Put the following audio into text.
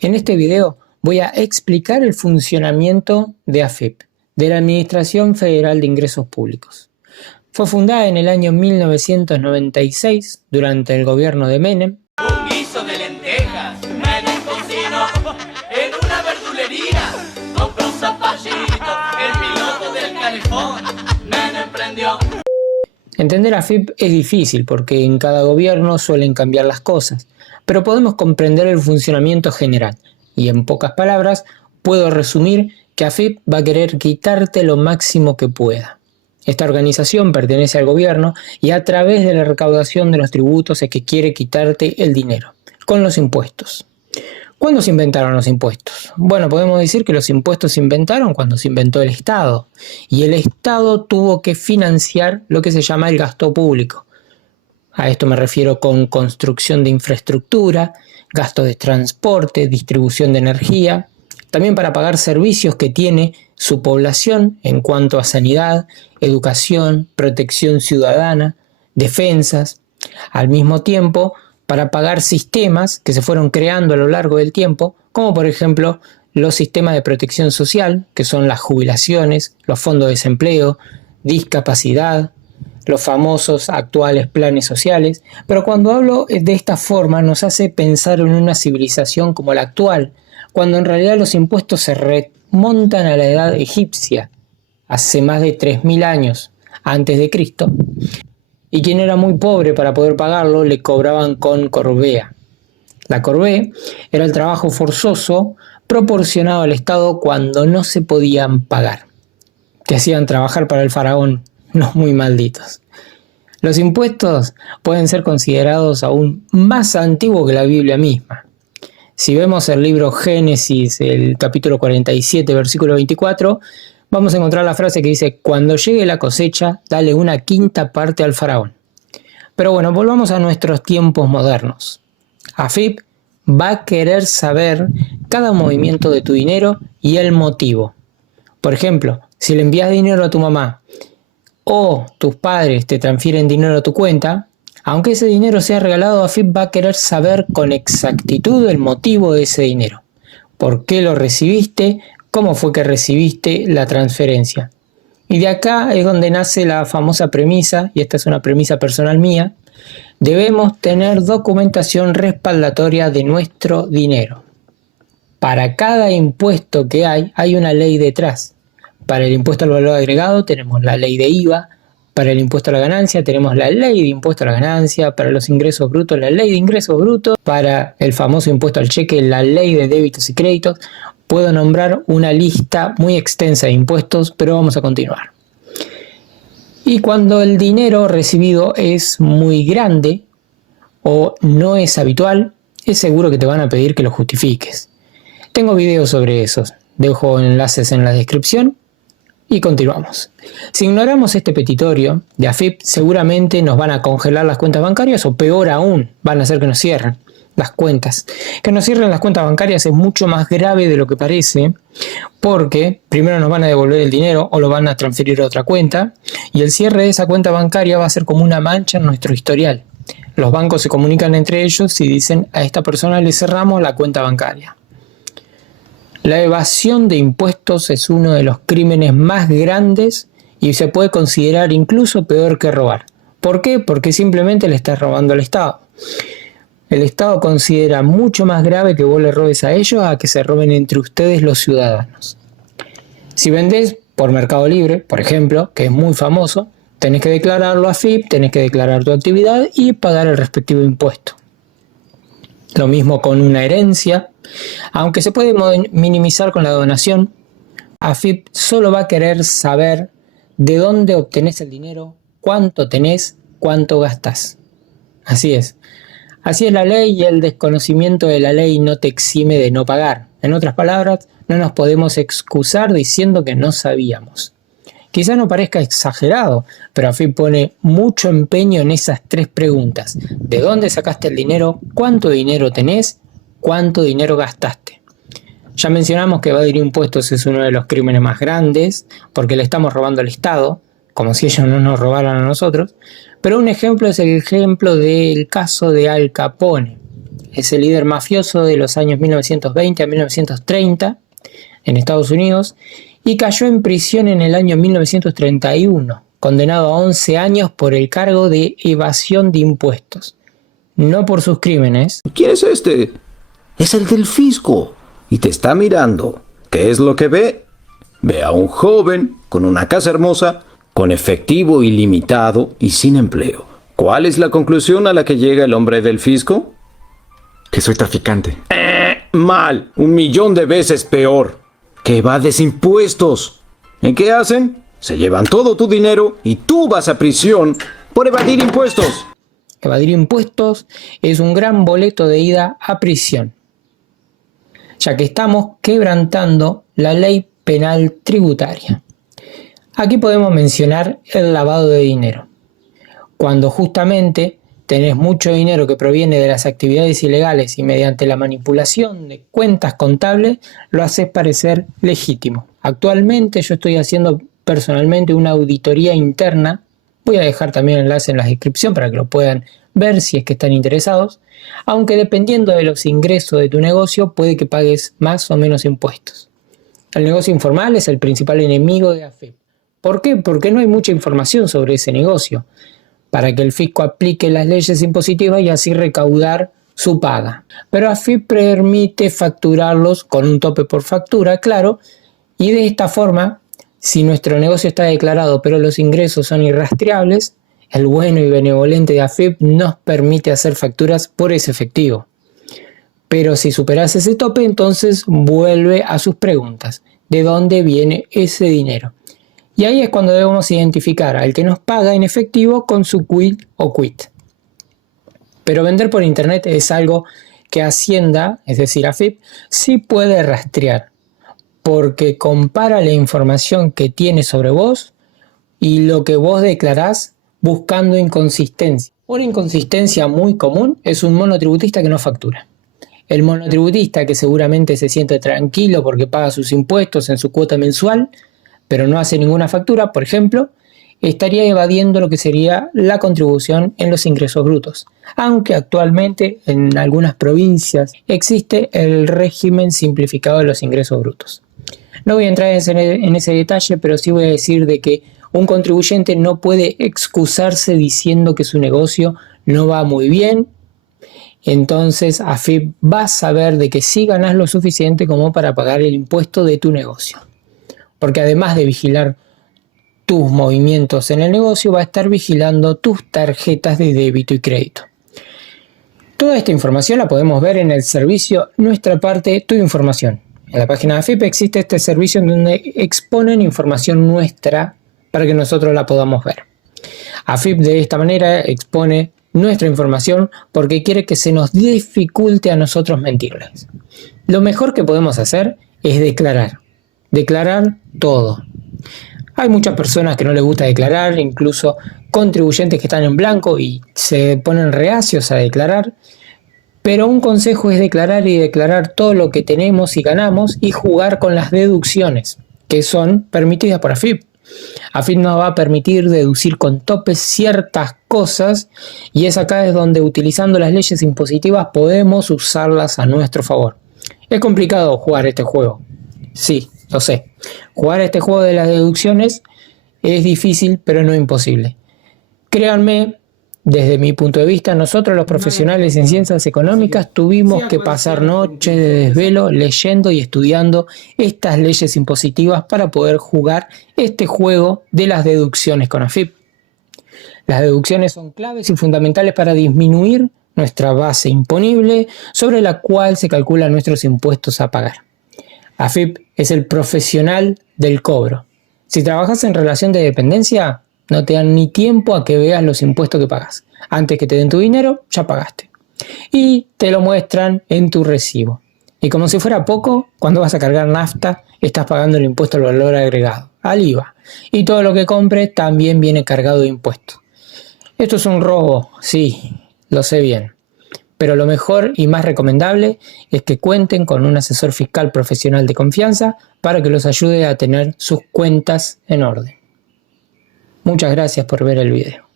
En este video voy a explicar el funcionamiento de AFIP, de la Administración Federal de Ingresos Públicos. Fue fundada en el año 1996 durante el gobierno de Menem. Un guiso de lentejas, Menem cocinó en una verdulería. Compró un zapallito, el piloto del calefón, Menem prendió. Entender AFIP es difícil porque en cada gobierno suelen cambiar las cosas, pero podemos comprender el funcionamiento general y en pocas palabras puedo resumir que AFIP va a querer quitarte lo máximo que pueda. Esta organización pertenece al gobierno y a través de la recaudación de los tributos es que quiere quitarte el dinero, con los impuestos. ¿Cuándo se inventaron los impuestos? Bueno, podemos decir que los impuestos se inventaron cuando se inventó el Estado. Y el Estado tuvo que financiar lo que se llama el gasto público. A esto me refiero con construcción de infraestructura, gasto de transporte, distribución de energía, también para pagar servicios que tiene su población en cuanto a sanidad, educación, protección ciudadana, defensas. Al mismo tiempo, para pagar sistemas que se fueron creando a lo largo del tiempo, como por ejemplo los sistemas de protección social, que son las jubilaciones, los fondos de desempleo, discapacidad, los famosos actuales planes sociales. Pero cuando hablo de esta forma nos hace pensar en una civilización como la actual, cuando en realidad los impuestos se remontan a la edad egipcia, hace más de 3000 años antes de Cristo. Y quien era muy pobre para poder pagarlo le cobraban con corvea. La corvée era el trabajo forzoso proporcionado al Estado cuando no se podían pagar. Te hacían trabajar para el faraón, los muy malditos. Los impuestos pueden ser considerados aún más antiguos que la Biblia misma. Si vemos el libro Génesis, el capítulo 47, versículo 24, vamos a encontrar la frase que dice: cuando llegue la cosecha, dale 1/5 parte al faraón. Pero bueno, volvamos a nuestros tiempos modernos. AFIP va a querer saber cada movimiento de tu dinero y el motivo. Por ejemplo, si le envías dinero a tu mamá o tus padres te transfieren dinero a tu cuenta, aunque ese dinero sea regalado, AFIP va a querer saber con exactitud el motivo de ese dinero. ¿Por qué lo recibiste? ¿Cómo fue que recibiste la transferencia? Y de acá es donde nace la famosa premisa, y esta es una premisa personal mía: debemos tener documentación respaldatoria de nuestro dinero. Para cada impuesto que hay una ley detrás. Para el impuesto al valor agregado tenemos la ley de IVA, para el impuesto a la ganancia tenemos la ley de impuesto a la ganancia, para los ingresos brutos la ley de ingresos brutos, para el famoso impuesto al cheque la ley de débitos y créditos. Puedo nombrar una lista muy extensa de impuestos, pero vamos a continuar. Y cuando el dinero recibido es muy grande o no es habitual, es seguro que te van a pedir que lo justifiques. Tengo videos sobre eso, dejo enlaces en la descripción y continuamos. Si ignoramos este petitorio de AFIP, seguramente nos van a congelar las cuentas bancarias o peor aún, van a hacer que nos cierren las cuentas. Que nos cierren las cuentas bancarias es mucho más grave de lo que parece, porque primero nos van a devolver el dinero o lo van a transferir a otra cuenta, y el cierre de esa cuenta bancaria va a ser como una mancha en nuestro historial. Los bancos se comunican entre ellos y dicen: a esta persona le cerramos la cuenta bancaria. La evasión de impuestos es uno de los crímenes más grandes y se puede considerar incluso peor que robar. ¿Por qué? Porque simplemente le estás robando al Estado. El Estado considera mucho más grave que vos le robes a ellos a que se roben entre ustedes los ciudadanos. Si vendés por Mercado Libre, por ejemplo, que es muy famoso, tenés que declararlo a AFIP, tenés que declarar tu actividad y pagar el respectivo impuesto. Lo mismo con una herencia. Aunque se puede minimizar con la donación, AFIP solo va a querer saber de dónde obtenés el dinero, cuánto tenés, cuánto gastás. Así es. Así es la ley y el desconocimiento de la ley no te exime de no pagar. En otras palabras, no nos podemos excusar diciendo que no sabíamos. Quizá no parezca exagerado, pero AFIP pone mucho empeño en esas 3 preguntas. ¿De dónde sacaste el dinero? ¿Cuánto dinero tenés? ¿Cuánto dinero gastaste? Ya mencionamos que evadir impuestos es uno de los crímenes más grandes, porque le estamos robando al Estado, como si ellos no nos robaran a nosotros. Pero un ejemplo es el ejemplo del caso de Al Capone. es el líder mafioso de los años 1920 a 1930 en Estados Unidos y cayó en prisión en el año 1931, condenado a 11 años por el cargo de evasión de impuestos, no por sus crímenes. ¿Quién es este? Es el del fisco y te está mirando. ¿Qué es lo que ve? Ve a un joven con una casa hermosa, con efectivo ilimitado y sin empleo. ¿Cuál es la conclusión a la que llega el hombre del fisco? Que soy traficante. Mal, 1.000.000 de veces peor. Que evades impuestos. ¿En qué hacen? Se llevan todo tu dinero y tú vas a prisión por evadir impuestos. Evadir impuestos es un gran boleto de ida a prisión, ya que estamos quebrantando la ley penal tributaria. Aquí podemos mencionar el lavado de dinero, cuando justamente tenés mucho dinero que proviene de las actividades ilegales y mediante la manipulación de cuentas contables lo haces parecer legítimo. Actualmente yo estoy haciendo personalmente una auditoría interna. Voy a dejar también el enlace en la descripción para que lo puedan ver si es que están interesados, aunque dependiendo de los ingresos de tu negocio puede que pagues más o menos impuestos. El negocio informal es el principal enemigo de AFIP. ¿Por qué? Porque no hay mucha información sobre ese negocio para que el fisco aplique las leyes impositivas y así recaudar su paga. Pero AFIP permite facturarlos con un tope por factura, claro, y de esta forma, si nuestro negocio está declarado pero los ingresos son irrastreables, el bueno y benevolente de AFIP nos permite hacer facturas por ese efectivo. Pero si superas ese tope, entonces vuelve a sus preguntas. ¿De dónde viene ese dinero? Y ahí es cuando debemos identificar al que nos paga en efectivo con su quid o quit. Pero vender por internet es algo que Hacienda, es decir AFIP, sí puede rastrear, porque compara la información que tiene sobre vos y lo que vos declarás buscando inconsistencia. Una inconsistencia muy común es un monotributista que no factura. El monotributista que seguramente se siente tranquilo porque paga sus impuestos en su cuota mensual, pero no hace ninguna factura, por ejemplo, estaría evadiendo lo que sería la contribución en los ingresos brutos. Aunque actualmente en algunas provincias existe el régimen simplificado de los ingresos brutos. No voy a entrar en ese detalle, pero sí voy a decir de que un contribuyente no puede excusarse diciendo que su negocio no va muy bien. Entonces AFIP va a saber de que sí ganás lo suficiente como para pagar el impuesto de tu negocio. Porque además de vigilar tus movimientos en el negocio, va a estar vigilando tus tarjetas de débito y crédito. Toda esta información la podemos ver en el servicio Nuestra Parte, Tu Información. En la página de AFIP existe este servicio en donde exponen información nuestra para que nosotros la podamos ver. AFIP de esta manera expone nuestra información porque quiere que se nos dificulte a nosotros mentirles. Lo mejor que podemos hacer es declarar. Declarar todo. Hay muchas personas que no les gusta declarar, incluso contribuyentes que están en blanco y se ponen reacios a declarar. Pero un consejo es declarar y declarar todo lo que tenemos y ganamos y jugar con las deducciones que son permitidas por AFIP. AFIP nos va a permitir deducir con topes ciertas cosas y es acá es donde utilizando las leyes impositivas podemos usarlas a nuestro favor. Es complicado jugar este juego. Sí, lo sé. Jugar este juego de las deducciones es difícil, pero no imposible. Créanme, desde mi punto de vista, nosotros los profesionales en ciencias económicas tuvimos que pasar noches de desvelo leyendo y estudiando estas leyes impositivas para poder jugar este juego de las deducciones con AFIP. Las deducciones son claves y fundamentales para disminuir nuestra base imponible sobre la cual se calculan nuestros impuestos a pagar. AFIP es el profesional del cobro. Si trabajas en relación de dependencia, no te dan ni tiempo a que veas los impuestos que pagas. Antes que te den tu dinero, ya pagaste. Y te lo muestran en tu recibo. Y como si fuera poco, cuando vas a cargar nafta, estás pagando el impuesto al valor agregado, al IVA. Y todo lo que compres también viene cargado de impuestos. Esto es un robo, sí, lo sé bien. Pero lo mejor y más recomendable es que cuenten con un asesor fiscal profesional de confianza para que los ayude a tener sus cuentas en orden. Muchas gracias por ver el video.